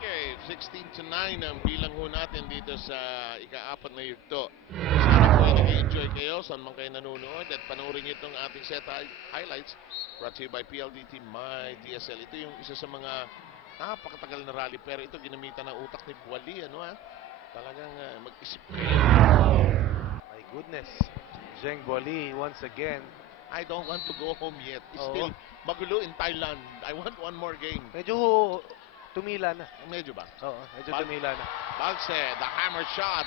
Okay, 16-9 ang bilang ho natin dito sa ika-4 na yugto. Sana po ay nag-enjoy kayo saan man kayo nanonood at panoorin nyo itong ating set highlights brought to you by PLDT My DSL. Ito yung isa sa mga napakatagal na rally pero ito ginamitan ng utak ni Buwali. Ano ha? Talagang mag-isip kayo. My goodness. Zheng Buoli once again. I don't want to go home yet. It's still magulo in Thailand. I want one more game. Medyo tumila na. Medyo ba? Oo, medyo tumila na. Balse, the hammer shot.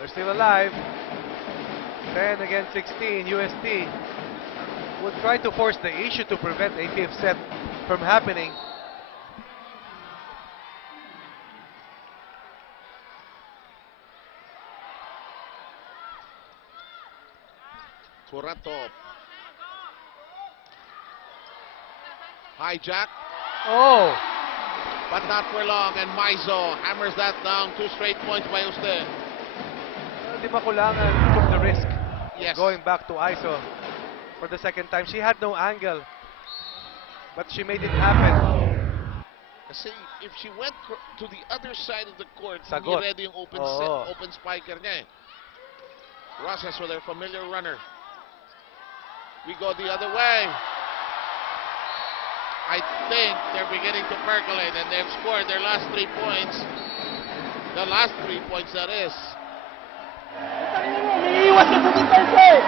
They're still alive. 10 against 16. UST would try to force the issue to prevent a fifth set from happening. Curato. Hijack. Oh! But not for long. And Maizo hammers that down. 2 straight points by Uste. Di Maculangan took the risk Yes. of going back to ISO for the second time. She had no angle, but she made it happen. Kasi if she went to the other side of the court, hindi Sagot. ready yung open spiker niya eh. Rosas with their familiar runner. We go the other way. I think they're beginning to percolate and they've scored their last 3 points. The last 3 points, that is. Umiiwas ka sa defense eh!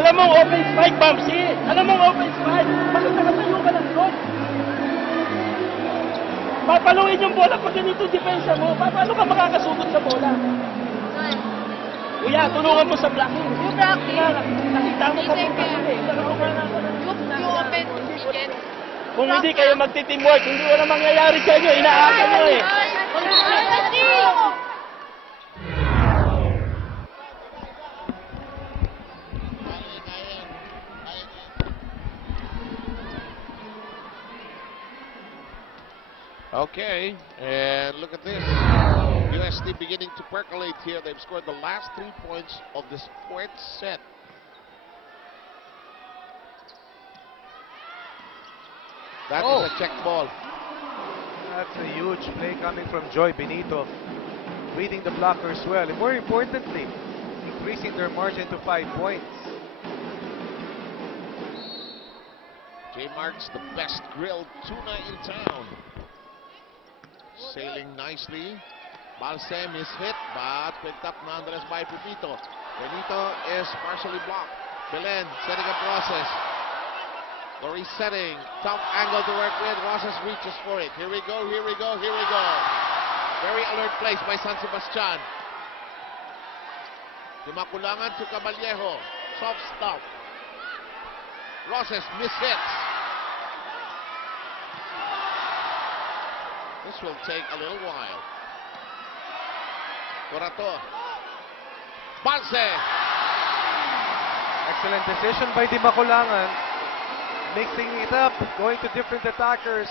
Alam mong open spike, Bamsi! Alam mong open spike! Bakit nakatayo ka ng doon? Papaluin yung bola pag ganito depensa mo. Paano ka makakasugot sa bola? Kuya, tulungan mo sa blocking. You blocking? Nakita mo sa punta sa You open ticket. Kung hindi kayo magti-teamwork, hindi wala mangyayari sa inyo. Inaaka nyo eh. Okay, and look at this. USD beginning to percolate here. They've scored the last 3 points of this 4th set. That is a check ball. That's a huge play coming from Joy Benito, reading the blockers well, and more importantly, increasing their margin to 5 points. J. Marks, the best grilled tuna in town. Sailing nicely. Balsem is hit, but picked up nonetheless by Pepito. Benito is partially blocked. Belen setting a process. The resetting. Tough angle to work with. Rosas reaches for it. Here we go, here we go, here we go. Very alert place by San Sebastian. Dimaculangan to Caballejo. Soft stop. Rosas mishits. This will take a little while. Curato. Balse. Excellent decision by Di Maculangan, mixing it up, going to different attackers.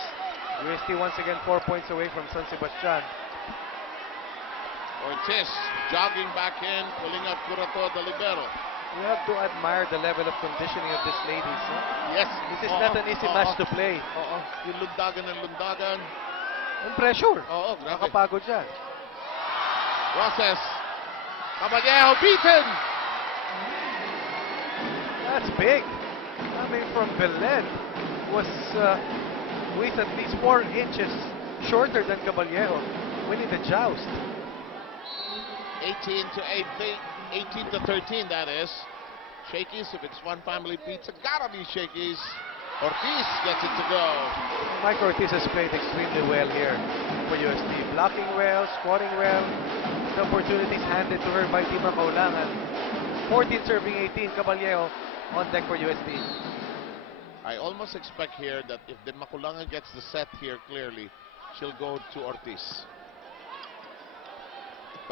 UST once again 4 points away from San Sebastian. Ortiz jogging back in, pulling out Curato, the libero. You have to admire the level of conditioning of these ladies. Huh? Yes. This is not an easy match to play. Yung lundagan ng lundagan. And pressure. Grabe. Nakapagod siya. Rosas. Caballejo beaten. That's big. Coming from Belen, was with at least 4 inches shorter than Caballejo, winning the joust. 18 to 13, that is. Shakey's, if it's one family pizza, gotta be Shakey's. Ortiz gets it to go. Mike Ortiz has played extremely well here for UST. Blocking well, scoring well. The opportunities handed to her by Di Maculangan. 14 serving 18, Caballejo on deck for UST. I almost expect here that if the Maculangan gets the set here clearly, she'll go to Ortiz.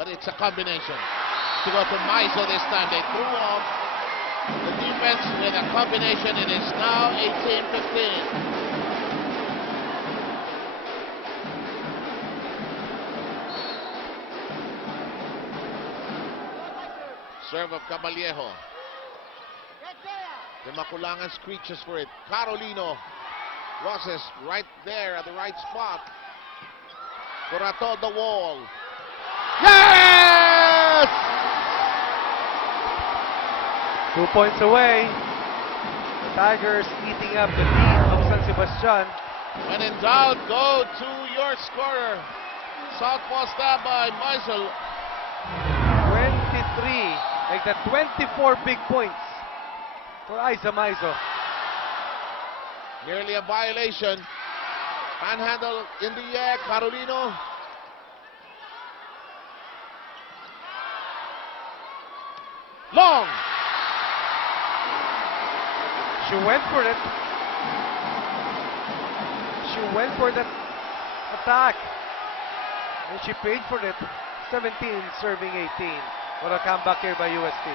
But it's a combination. To go to Maizo this time. They threw off the defense with a combination. It is now 18-15. Serve of Caballejo. The Maculangan screeches for it. Carolino. Roses right there at the right spot. Curato the wall. Yes! 2 points away. The Tigers eating up the lead of San Sebastian. When in doubt, go to your scorer. Southpaw stab by Meisel. 23. Like that 24 big points for Isa Maizo. Nearly a violation. Manhandle in the air. Carolino. Long. She went for it. She went for that attack. And she paid for it. 17 serving 18. What a comeback here by UST.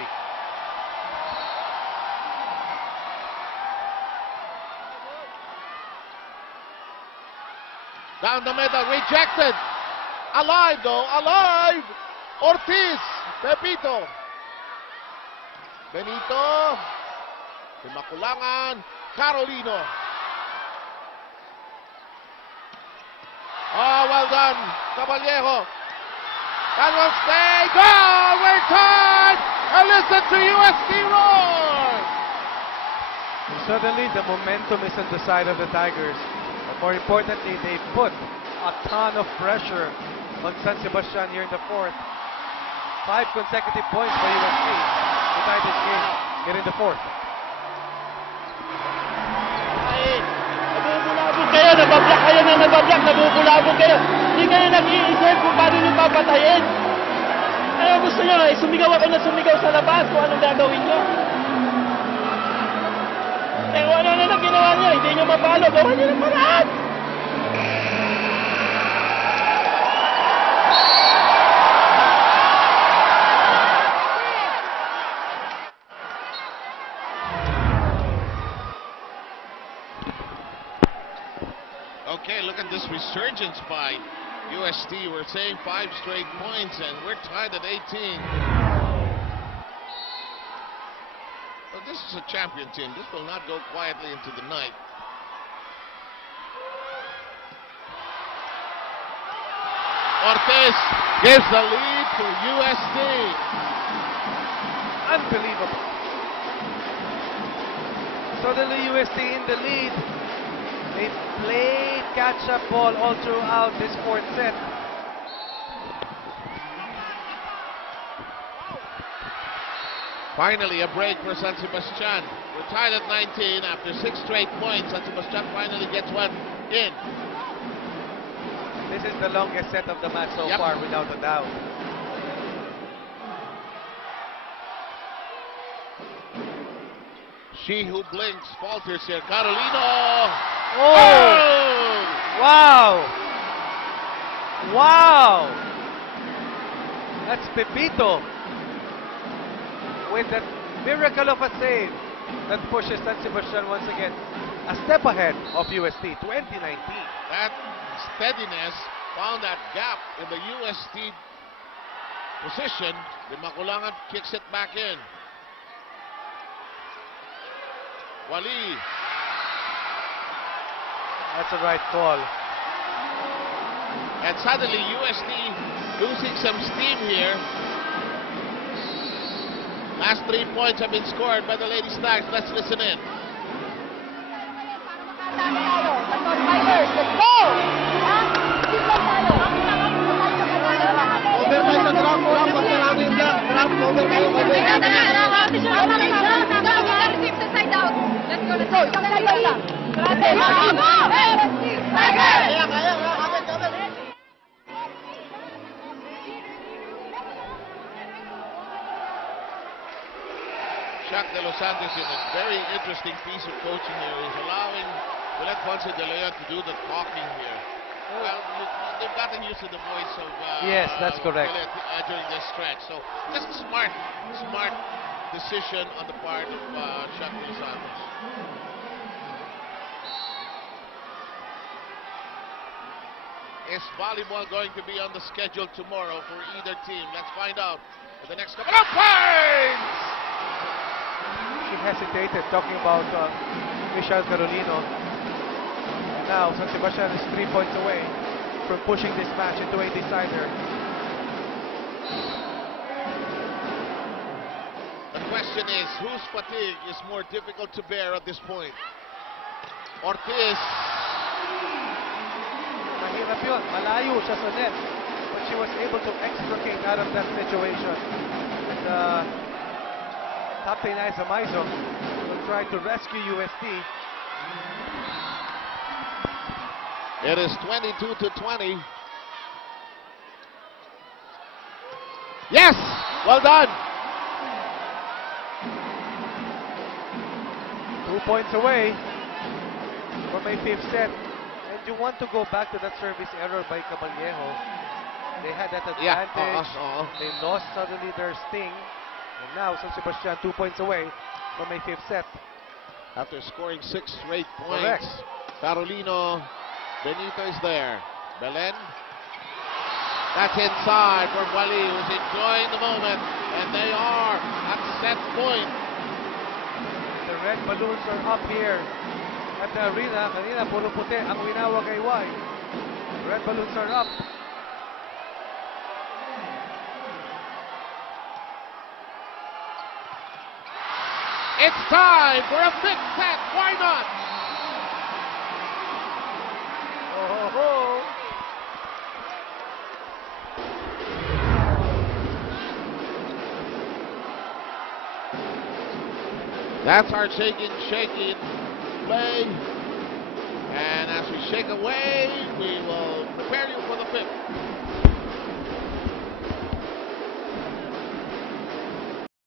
Down the middle, rejected. Alive though, alive. Ortiz, Pepito. Benito. Maculangan, Carolino. Oh, well done, Caballero. That will stay. Goal! We're tied! And listen to UST roar! Suddenly, the momentum is on the side of the Tigers. But more importantly, they put a ton of pressure on San Sebastian here in the fourth. 5 consecutive points by UST to tie this game here in the fourth. Nabubulabog kayo, nabablock kayo na nabablock, nabubulabog kayo. Hindi kayo nag-iisip kung paano nyo papatayin. Kaya gusto nyo, sumigaw ako na sumigaw sa labas kung anong gagawin nyo. Eh kung ano na ginawa nyo, hindi nyo mapalo, gawa nyo ng paraan. Okay, look at this resurgence by UST. We're saying 5 straight points and we're tied at 18. Well, this is a champion team. This will not go quietly into the night. Ortiz gives the lead to UST. Unbelievable. Suddenly UST in the lead. They played catch-up ball all throughout this fourth set. Finally, a break for San Sebastian. We're tied at 19 after 6 straight points. San Sebastian finally gets one in. This is the longest set of the match so far, without a doubt. She who blinks falters here. Carolino! Oh! Wow! Wow! That's Pepito with that miracle of a save that pushes San Sebastian once again a step ahead of UST 2019. That steadiness found that gap in the UST position. The Maculangan kicks it back in. Wali. That's a right call. And suddenly UST losing some steam here. Last 3 points have been scored by the Lady Stars. Let's listen in. Let's go! Jacques de los Santos in a very interesting piece of coaching here. He's allowing Colette Ponce de Leon to do the talking here. Well, they've gotten used to the voice of Yes, that's correct. Colette, during this stretch. So just a smart decision on the part of Jacques de los Santos. Is volleyball going to be on the schedule tomorrow for either team? Let's find out in the next couple of points! She hesitated talking about Michel Carolino. Now, San Sebastian is 3 points away from pushing this match into a decider. The question is, whose fatigue is more difficult to bear at this point? Ortiz. Mahirap yun. Malayo siya sa net. But she was able to extricate out of that situation. And Captain Isa Maizo will try to rescue UST. It is 22-20. Yes! Well done! 2 points away from a fifth set. And you want to go back to that service error by Caballejo. They had that advantage. They lost suddenly their sting. And now San Sebastian 2 points away from a fifth set. After scoring 6 straight points, Correct. Carolino Benito is there. Belen. That's inside for Wally, who's enjoying the moment. And they are at set point. The red balloons are up here at the arena. Kanina, puro puti ang winawag ay white. Red balloons are up. It's time for a fifth set. Why not? Oh, ho, ho. That's our shaking play. And as we shake away, we will prepare you for the fifth.